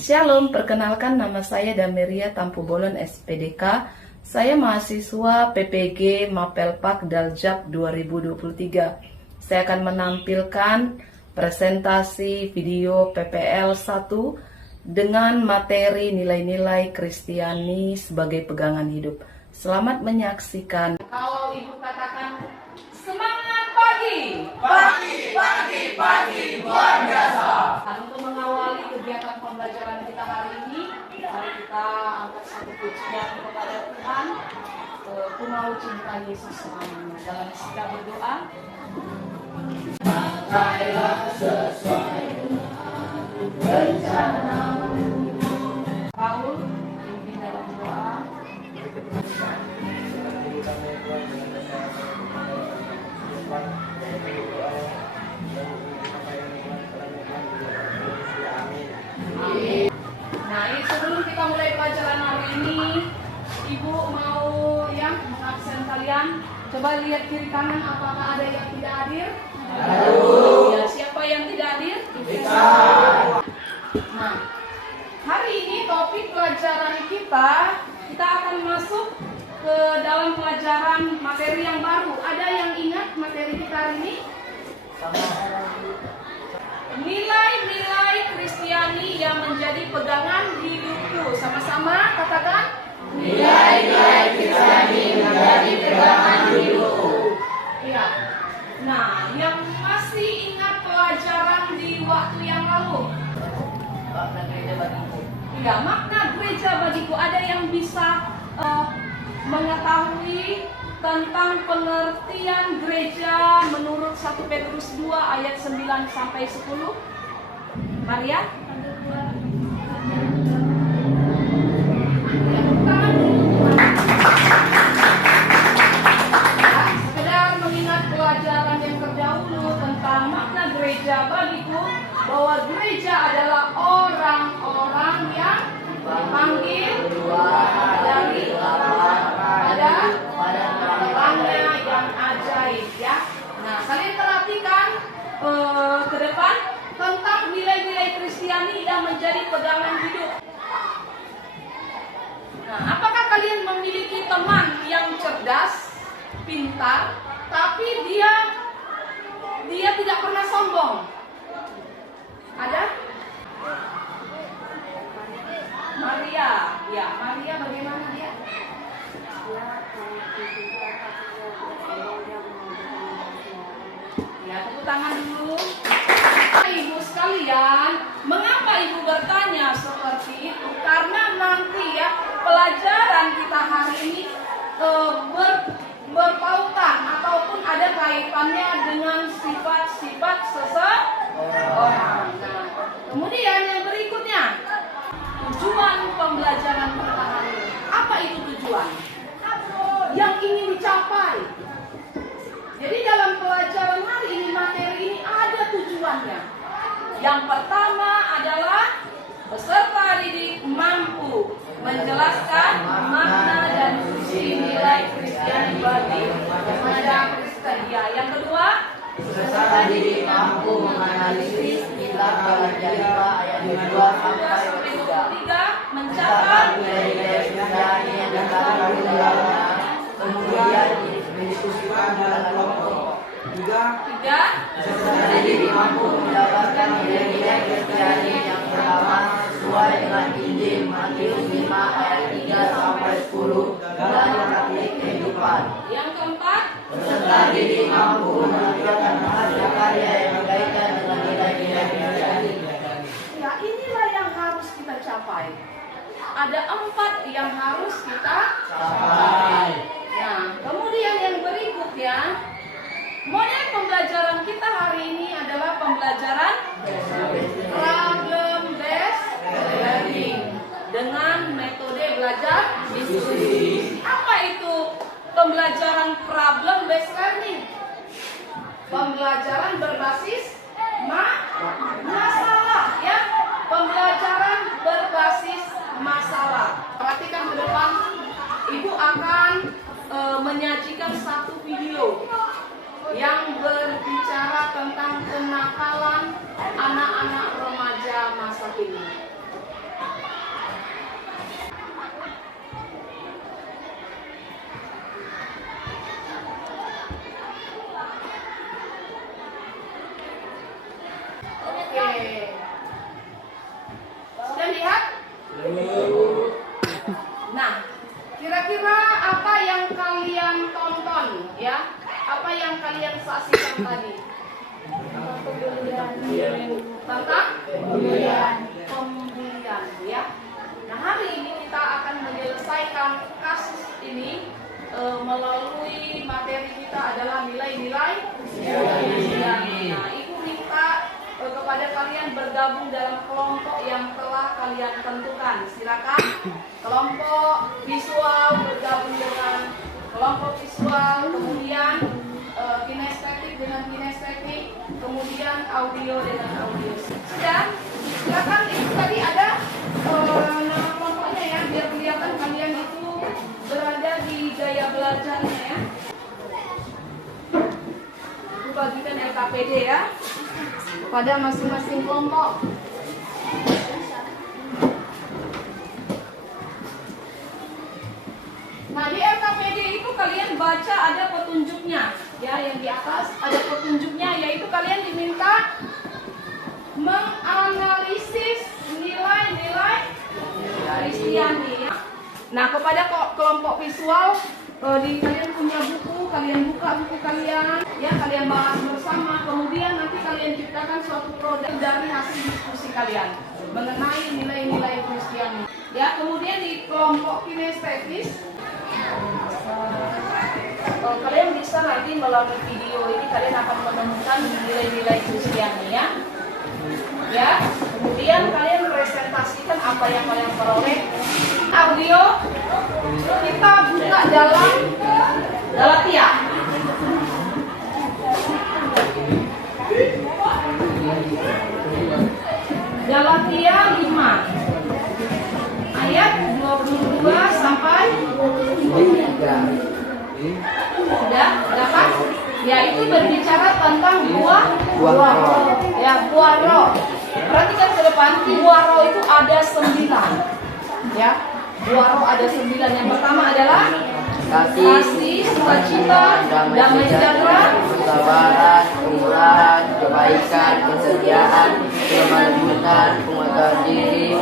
Shalom, perkenalkan nama saya Dameria Tampubolon SPDK. Saya mahasiswa PPG Mapelpak Daljab 2023. Saya akan menampilkan presentasi video PPL 1 dengan materi nilai-nilai Kristiani sebagai pegangan hidup. Selamat menyaksikan. Kalau Ibu katakan semangat pagi. Pagi, luar biasa. Untuk mengawali kegiatan pembelajaran kita hari ini, mari kita angkat satu pujian kepada Tuhan. Ku mau cinta Yesus selamanya. Dalam kita berdoa. Pakailah sesuai rencanamu. Paul, pimpin dalam doa. Nah, ini sebelum kita mulai pelajaran hari ini, Ibu mau mengabsen kalian. Coba lihat kiri kanan, apakah ada yang tidak hadir? Ya, siapa yang tidak hadir? Nah, hari ini topik pelajaran kita akan masuk ke dalam pelajaran materi yang baru. Ada yang ingat materi kita hari ini? Nilai-nilai Kristiani yang menjadi pegangan hidupku. Sama-sama katakan. Nilai-nilai Kristiani menjadi pegangan hidupku. Ya. Nah, yang masih ingat pelajaran di waktu yang lalu? Makna gereja bagiku. Ya, makna gereja bagiku. Ada yang bisa mengetahui tentang pengertian gereja menurut 1 Petrus 2 ayat 9 sampai 10? Maria? Sekedar mengingat pelajaran yang terdahulu tentang makna gereja bagiku, bahwa gereja adalah orang-orang yang dipanggil dari terangnya yang ajaib, ya. Nah, kalian perhatikan ke depan tentang nilai-nilai Kristiani yang menjadi pegangan hidup. Nah, apakah kalian memiliki teman yang cerdas, pintar, tapi dia tidak pernah sombong? Ada? Maria, ya, Maria bagaimana dia? Ya, tepuk tangan dulu. Ibu sekalian, mengapa Ibu bertanya seperti itu? Karena nanti ya pelajaran kita hari ini berpautan ataupun ada kaitannya dengan sifat-sifat seseorang. Nah, kemudian yang berikutnya, tujuan pembelajaran kita hari ini. Apa itu tujuan? Yang ingin dicapai. Jadi dalam pelajaran hari ini, materi ini ada tujuannya. Yang pertama adalah peserta didik mampu menjelaskan makna dan fungsi nilai Kristiani bagi remaja Kristen. Ya, yang kedua, peserta didik mampu menganalisis kitab Galatia ayat 2 sampai 3, mencatat nilai-nilai Kristiani yang dalam dalamnya, kemudian didiskusikan dalam kelompok. Tiga, peserta didik mampu mendapatkan nilai-nilai Kristiani yang pertama sesuai dengan Injil Matius 5 ayat 3 sampai 10 dalam praktik kehidupan. Yang keempat, peserta didik mampu menampilkan hasil karya yang berkaitan dengan nilai-nilai Kristiani. Ya, inilah yang harus kita capai. Ada 4 yang harus kita capai. Nah, kemudian yang berikutnya, model pembelajaran kita hari ini adalah pembelajaran problem based learning dengan metode belajar diskusi. Apa itu pembelajaran problem based learning? Pembelajaran berbasis masalah, ya. Pembelajaran berbasis masalah. Perhatikan ke depan, Ibu akan menyajikan satu video yang berbicara tentang kenakalan anak-anak remaja masa kini. bergabung dalam kelompok yang telah kalian tentukan. Silakan kelompok visual bergabung dengan kelompok visual, kemudian kinestetik dengan kinestetik, kemudian audio dengan audio. Dan silakan, itu tadi ada nama kelompoknya ya, biar kelihatan kalian itu berada di gaya belajarnya ya. Itu bagikan LKPD ya pada masing-masing kelompok. Nah, di LKPD itu kalian baca ada petunjuknya ya, yang di atas ada petunjuknya, yaitu kalian diminta menganalisis nilai-nilai Kristiani ya. Nah, kepada kelompok visual, kalian punya buku, kalian buka buku kalian ya, kalian bahas bersama, kemudian nanti kalian ciptakan suatu produk dari hasil diskusi kalian mengenai nilai-nilai Kristiani ya. Kemudian di kelompok kinestetis, kalian bisa nanti melalui video ini kalian akan menemukan nilai-nilai Kristiani ya. Ya, kemudian kalian presentasikan apa yang kalian peroleh. Audio kita buka dalam Galatia. Galatia 5 ayat 22 sampai 23. Sudah dapat? Ya, itu berbicara tentang buah roh. Ya, buah roh. Perhatikan ke depan, buah roh itu ada 9. Ya, buah roh ada 9. Yang pertama adalah kasih, sukacita, damai sejahtera, kesabaran, kemurahan, kebaikan, kesetiaan, kelembutan, penguasaan diri.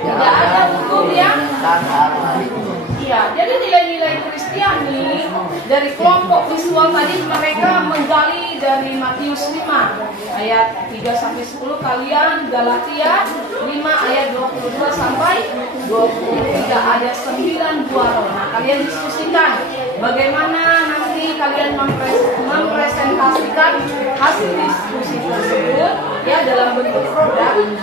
tidak ada hukum yang hal itu. iya. Jadi nilai-nilai Kristiani dari kelompok visual tadi mereka menggali dari Matius 5 ayat 3 sampai 10, kalian Galatia 5 ayat 22 sampai 23, ada 9 buah roh. Nah, kalian diskusikan bagaimana nanti kalian mempresentasikan hasil diskusi tersebut ya dalam bentuk produk.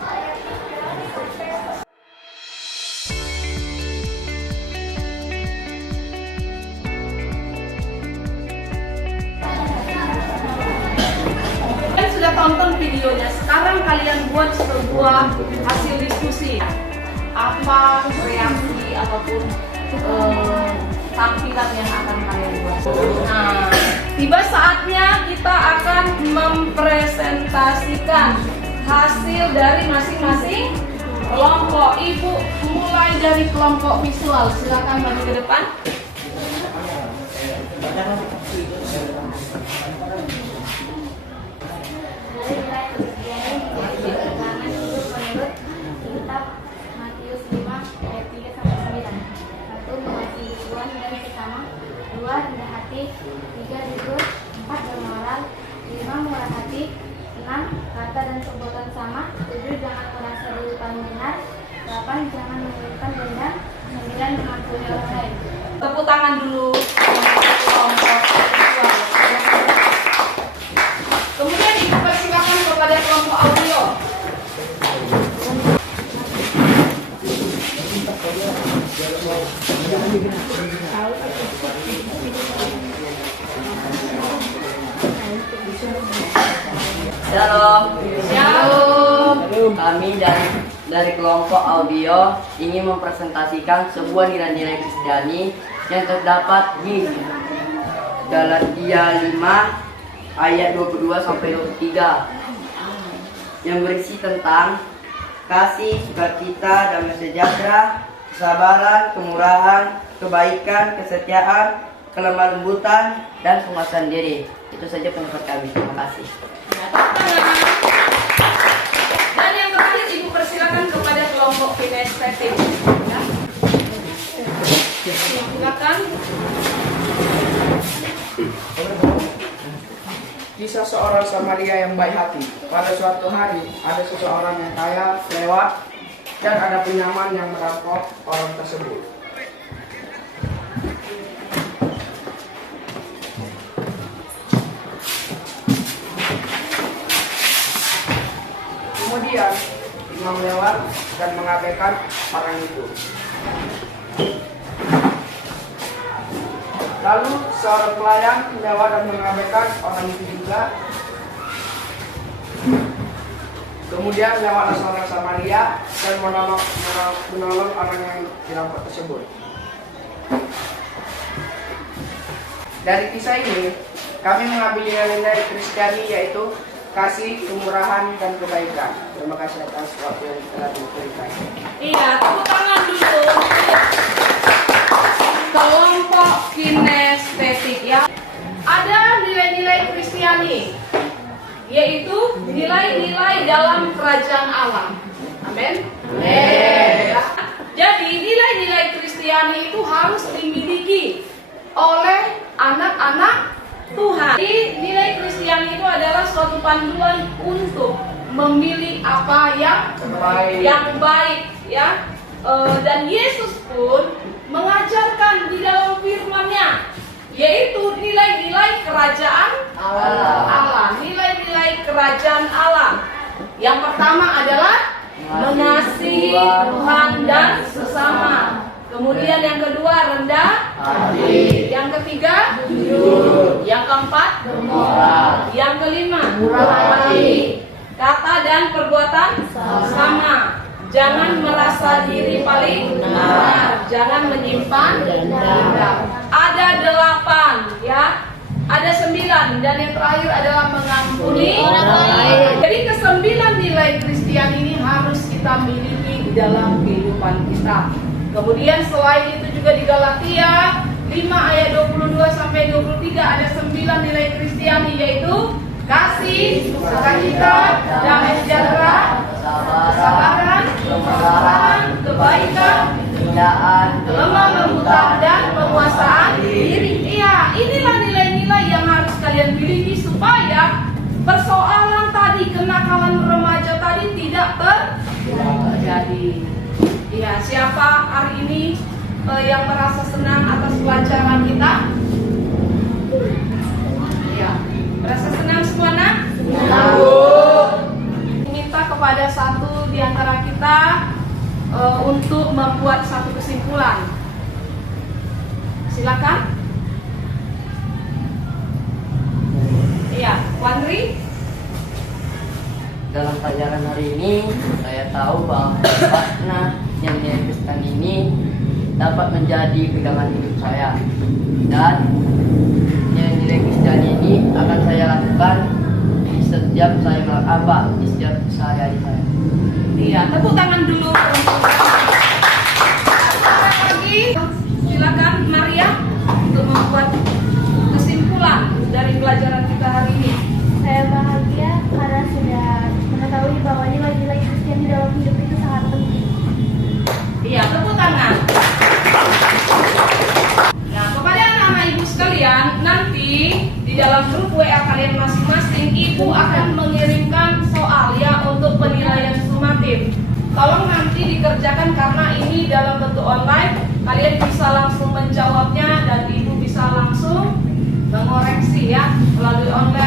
Tonton videonya. Sekarang kalian buat sebuah hasil diskusi. Apa reaksi ataupun tampilan yang akan kalian buat. Nah, tiba saatnya kita akan mempresentasikan hasil dari masing-masing kelompok. Ibu mulai dari kelompok visual. Silakan maju ke depan. Nilai Kristiani menjadi keterangan hidup menurut kitab Matius 5 ayat 3 sampai 9. 1. Mengasihi Tuhan dan sesama. 2. Rendah hati. 3. Jujur. 4. Bermoral. 5. Murah hati. 6. Kata dan perbuatan sama. 7. Jangan merasa diri paling benar. 8. Jangan menginginkan dendam. 9. Mengampuni orang lain. Tepuk tangan dulu untuk kelompok visual. Kemudian dipersilakan kepada kelompok audio. Shalom. Shalom. Kami dari kelompok audio ingin mempresentasikan sebuah nilai-nilai Kristiani yang terdapat di Galatia 5 ayat 22 sampai 23 yang berisi tentang kasih, sukacita, damai sejahtera, kesabaran, kemurahan, kebaikan, kesetiaan, kelemah lembutan, dan penguasaan diri. Itu saja pendapat kami. Terima kasih. Dan yang terakhir, Ibu persilakan kepada kelompok kinestetik. Ya. Silakan. Kisah seorang Samaria yang baik hati. Pada suatu hari, ada seseorang yang kaya lewat dan ada penyaman yang merampok orang tersebut. Kemudian imam lewat dan mengabaikan orang itu. Lalu seorang pelayan lewat dan mengabaikan orang itu juga. Kemudian lewatlah seorang Samaria dan menolong orang yang dirampok tersebut. Dari kisah ini, kami mengambil nilai-nilai Kristiani yaitu kasih, kemurahan, dan kebaikan. Terima kasih atas waktu yang telah diberikan. Iya, tepuk tangan dulu. Kelompok kinestetik ya. Ada nilai-nilai Kristiani, yaitu nilai-nilai dalam kerajaan Allah. Amin. Ya. Jadi nilai-nilai Kristiani itu harus dimiliki oleh anak-anak Tuhan. Jadi nilai Kristiani itu adalah suatu panduan untuk memilih apa yang baik ya. Dan Yesus pun mengajarkan di dalam firman-Nya, yaitu nilai-nilai kerajaan Allah. Nilai-nilai kerajaan Allah. Yang pertama adalah mengasihi Tuhan dan sesama. Kemudian yang kedua rendah hati. Yang ketiga jujur. Yang keempat bermoral. Yang kelima murah hati. Kata dan perbuatan sama. Jangan merasa diri paling benar. Jangan menyimpan dendam. Ada 8 ya. Ada 9 dan yang terakhir adalah mengampuni orang lain. Jadi ke-9 nilai Kristian ini harus kita miliki di dalam kehidupan kita. Kemudian selain itu juga di Galatia 5 ayat 22 sampai 23 ada 9 nilai Kristiani, yaitu kasih, sukacita, damai sejahtera, kesabaran, kebaikan, kelemah lembutan, dan penguasaan diri. Iya, inilah nilai-nilai yang harus kalian miliki supaya persoalan tadi, kenakalan remaja tadi tidak terjadi. Ya, siapa hari ini yang merasa senang atas pelajaran kita? Ya, merasa senang semua nak? Minta kepada satu di antara kita untuk membuat satu kesimpulan. Silakan. Iya, Wandri. Dalam pelajaran hari ini, saya tahu bahwa makna yang nilai Kristen ini dapat menjadi pegangan hidup saya, dan nilai-nilai Kristen ini akan saya lakukan di setiap saya melakukan di setiap sehari-hari saya. Iya, tepuk tangan dulu. Lagi, silakan Maria untuk membuat kesimpulan dari pelajaran kita hari ini. Saya bahagia karena sudah mengetahui bahwa nilai-nilai Kristen di dalam hidup itu sangat penting. Iya, tepuk tangan. Nah, kepada anak-anak ibu sekalian, nanti di dalam grup WA kalian masing-masing, ibu akan mengirimkan soal ya untuk penilaian sumatif. Tolong nanti dikerjakan karena ini dalam bentuk online, kalian bisa langsung menjawabnya dan ibu bisa langsung mengoreksi ya melalui online.